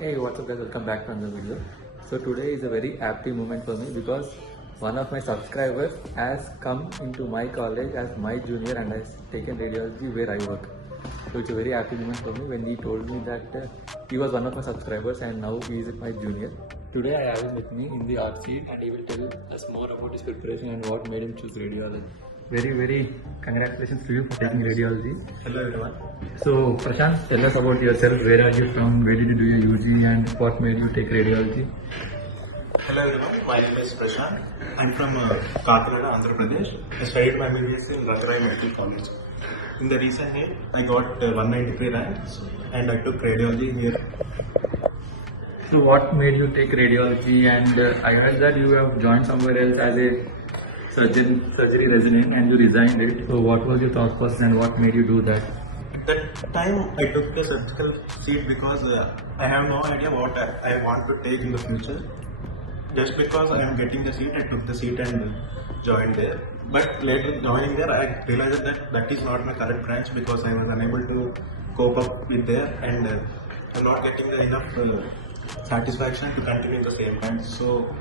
Hey, what's up guys, welcome back to another video. So today is a very happy moment for me because one of my subscribers has come into my college as my junior and has taken radiology where I work. So it's a very happy moment for me when he told me that he was one of my subscribers and now he is my junior. Today I have him with me in the art seat and he will tell us more about his preparation and what made him choose radiology. Very congratulations to you for taking radiology. Hello everyone. So Prashant, tell us about yourself. Where are you from? Where did you do your UG and what made you take radiology? Hello everyone. My name is Prashant. I'm from Kakinada, Andhra Pradesh. I studied my MBBS in Ratharai Medical College. In the recent year, I got 193 ranks and I took radiology here. So what made you take radiology? And I heard that you have joined somewhere else as a surgery resident and you resigned it. So what was your thought process and what made you do that? At that time, I took the surgical seat because I have no idea what I want to take in the future. Just because I am getting the seat, I took the seat and joined there. But later joining there, I realized that that is not my correct branch because I was unable to cope up with there and I'm not getting the enough satisfaction to continue in the same branch. So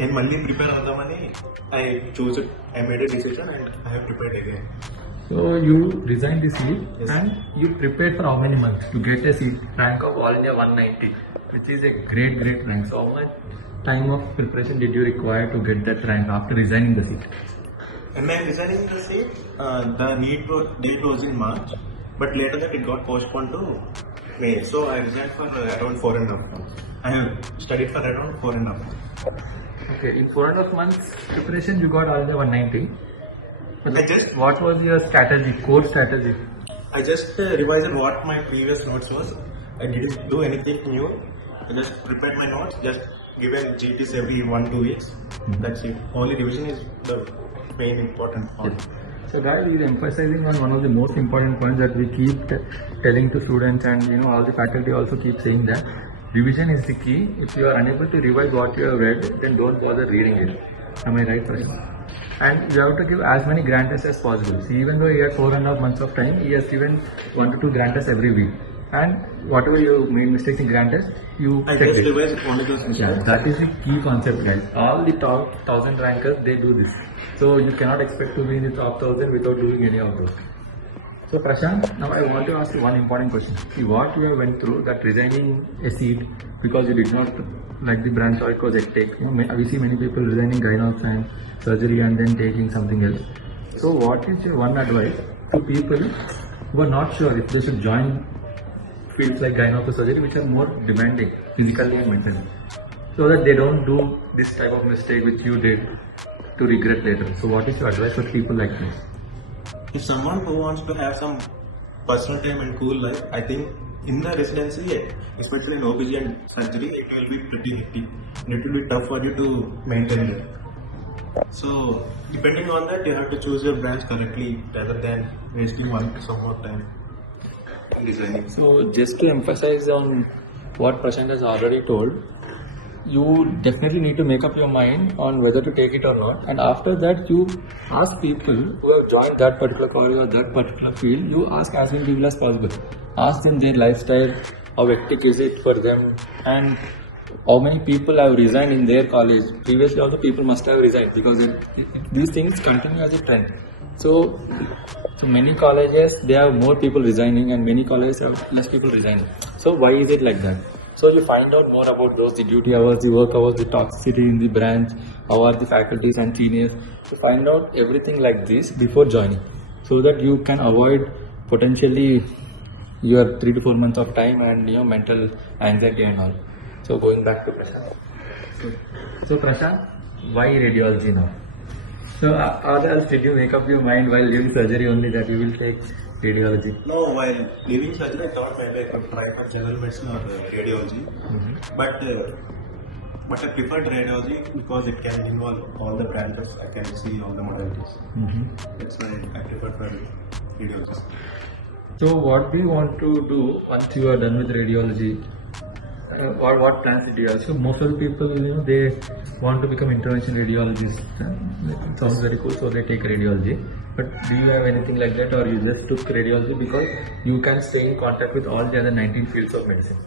నేను మళ్ళీ prepare అవుదామని I made a decision and I have prepared again. So you resigned the seat Yes. and you prepared for how many months to get a seat rank of All India 190, which is a great rank. So how much time of preparation did you require to get that rank after resigning the seat? And then resigning the seat, the date was in March, but later that it got postponed to May. So I resigned for around 4.5 months. I have studied for around 4.5 months. Okay, in 4.5 months preparation you got All India 190. What was your strategy, core strategy? I just revised what my previous notes was. I didn't do anything new. I just prepared my notes, just given GPs every 1-2 weeks. That's it. Only revision is the main important part. So guys, we are emphasizing on one of the most important points that we keep telling to students, and all the faculty also keep saying that revision is the key. If you are unable to revise what you have read, then don't bother reading it. Am I right, Prashant? And you have to give as many grand tests as possible. See, even though he had 4.5 months of time, he has given 1 to 2 grand tests every week. And whatever you made mistakes in grand test, you I check just it. revised only those mistakes. Yeah, that is the key concept, guys. All the top 1000 rankers, they do this. So you cannot expect to be in the top 1000 without doing any of those. So Prashant, now I want to ask you one important question. See, what you have went through, that resigning a seat because you did not like the branch or it was hectic. We see many people resigning gynae and surgery and then taking something else. So what is your one advice to people who are not sure if they should join fields like gynae surgery, which are more demanding physically and mentally, so that they don't do this type of mistake which you did to regret later? So what is your advice for people like this? If someone who wants to have some personal time and cool life, I think in the residency, especially in OBG and surgery, it will be pretty hectic. And it will be tough for you to maintain that. So, depending on that, you have to choose your branch correctly rather than wasting some more time in designing. So just to emphasize on what Prashant has already told, you definitely need to make up your mind on whether to take it or not, and after that you ask people who have joined that particular college or that particular field, you ask as many people as possible. Ask them their lifestyle, how hectic is it for them, and how many people have resigned in their college. Previously also people must have resigned because these things continue as a trend. So many colleges, they have more people resigning and many colleges have less people resigning. So why is it like that? So you find out more about those, the duty hours, the work hours, the toxicity in the branch, how are the faculties and seniors. You find out everything like this before joining, so that you can avoid potentially your 3 to 4 months of time and mental anxiety and all. So going back to Prashant. So Prashant, why radiology now? So how else did you make up your mind while doing surgery only that you will take radiology? No, while leaving surgery, I thought maybe I could try for general medicine or radiology. But I preferred radiology because it can involve all the branches. I can see all the modalities. That's why I prefer for radiology. So what do you want to do once you are done with radiology? What plans did you have? So most of the people, they want to become intervention radiologists. It sounds very cool, so they take radiology. But do you have anything like that, or you just took radiology because you can stay in contact with all the other 19 fields of medicine?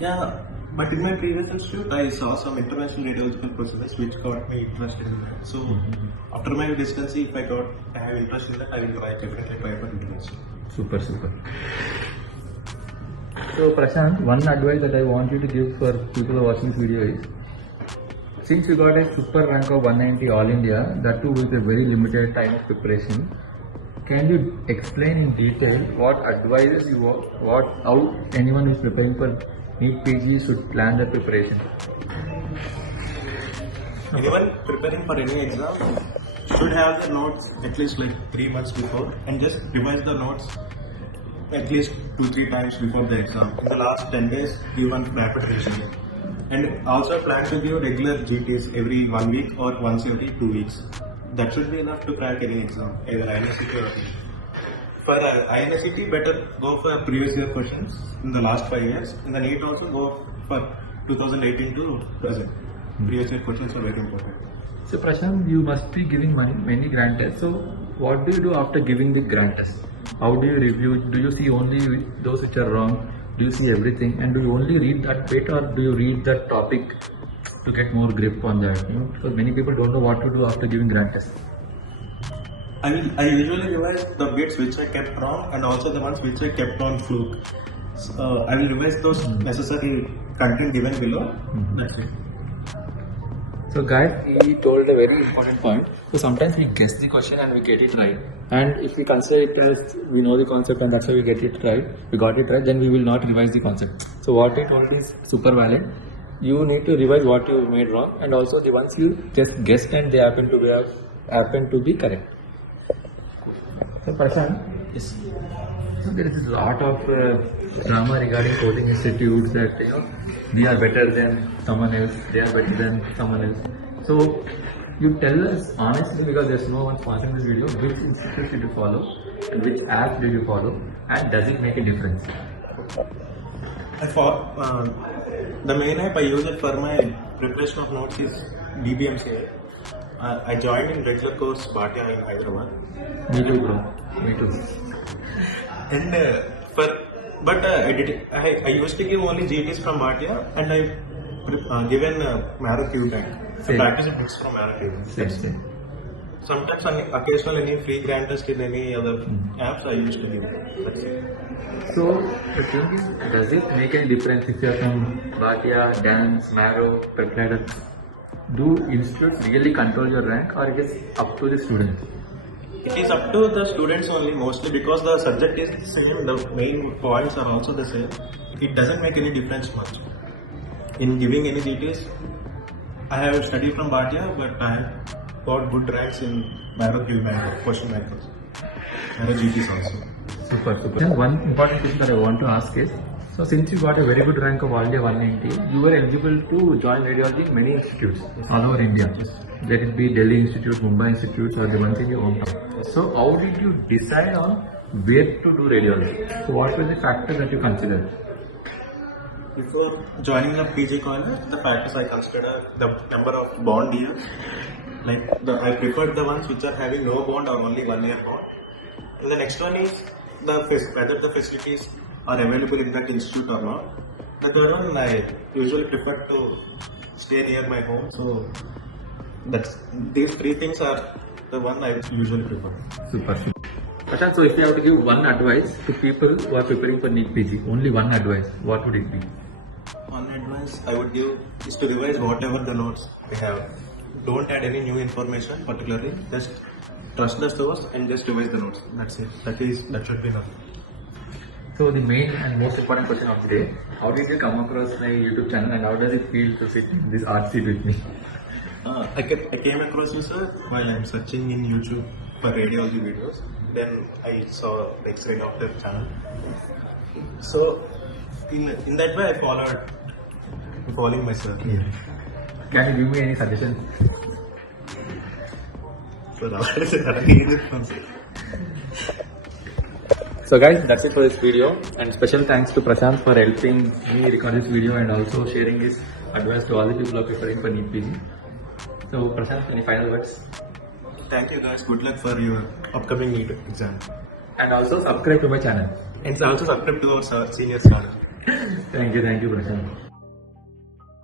Yeah, but in my previous institute, I saw some international radiological processes which got me interested in that. So after my residency, if I have interest in that, I will definitely try for international. Super, super. So Prashant, one advice that I want you to give for people who are watching this video is, since you got a super rank of 190 All India, that too with a very limited time of preparation, can you explain in detail what advices you how anyone who is preparing for NEET PG should plan their preparation? Anyone preparing for any exam should have the notes at least like 3 months before and just revise the notes at least 2-3 times before the exam. In the last 10 days, give one rapid revision. And also plan to give regular GTs every 1 week or once every 2 weeks. That should be enough to crack any exam, either INSCT or NEET. For INSCT, better go for previous year questions in the last 5 years. In the NEET also go for 2018 to present. Previous year questions are very important. So Prashant, you must be giving many grant tests. So what do you do after giving the grant test? How do you review? Do you see only those which are wrong? Do you see everything? And do you only read that bit, or do you read that topic to get more grip on that? Because many people don't know what to do after giving grant test. I usually revise the bits which I kept wrong and also the ones which I kept on fluke. So I will revise those necessary content given below. That's it. So guys, he told a very important point. So sometimes we guess the question and we get it right. And if we consider it as we know the concept and that's why we get it right, we got it right, then we will not revise the concept. So what he told is super valid. You need to revise what you made wrong and also the ones you just guessed and they happen to be correct. So Prashant, yes. So there is a lot of drama regarding coaching institutes that we are better than someone else, they are better than someone else. So you tell us honestly, because there's no one sponsoring this video, which institute did you follow and which app did you follow and does it make a difference? The main app I use it for my preparation of notes is DBMCA. I joined in regular course Bhatia in Hyderabad. Me too, bro. Me too. And I used to give only GTs from Bhatia and I've given Marrow Q Bank. I practiced bits from Marrow Q Bank. Same. Sometimes occasionally any free grant test in any other apps I used to give. That's it. So the thing is, does it make any difference if you are from Bhatia, Dance, Marrow, Peptide? Do institutes really control your rank or it is up to the students? It is up to the students only mostly because the subject is the same, the main points are also the same. It doesn't make any difference much. In giving any GTs, I have studied from Bhatia but I have got good ranks in Marrow Q Bank, question bankers. Marrow GTs also. Super. Then one important question that I want to ask is, so since you got a very good rank of All India 190, you were eligible to join radiology in many institutes all over India. Let it be Delhi Institute, Mumbai Institute or the ones in your hometown. So how did you decide on where to do radiology? So what were the factors that you considered? Before joining the PG college, the factors I consider the number of bond years. I preferred the ones which are having no bond or only 1 year bond. And the next one is whether the facilities are available in that institute or not. The third one, I usually prefer to stay near my home. So these three things are the one I usually prefer. Super. Prashant, so if you have to give one advice to people who are preparing for NEET PG, only one advice, what would it be? One advice I would give is to revise whatever the notes we have. Don't add any new information particularly. Just trust the source and just revise the notes. That's it. That should be enough. So the main and most important question of the day, how did you come across my YouTube channel and how does it feel to sit in this art seat with me? I came across you, sir, while I'm searching in YouTube for radiology videos. Then I saw the X-ray doctor channel. So in that way I'm following my sir. Yeah. Can you give me any suggestions? So guys, that's it for this video, and special thanks to Prashant for helping me record this video and also sharing his advice to all the people who are preparing for NEET PG. So Prashant, any final words? Thank you guys, good luck for your upcoming NEET exam. And also subscribe to my channel. And also subscribe to our senior channel. Thank you, Prashant.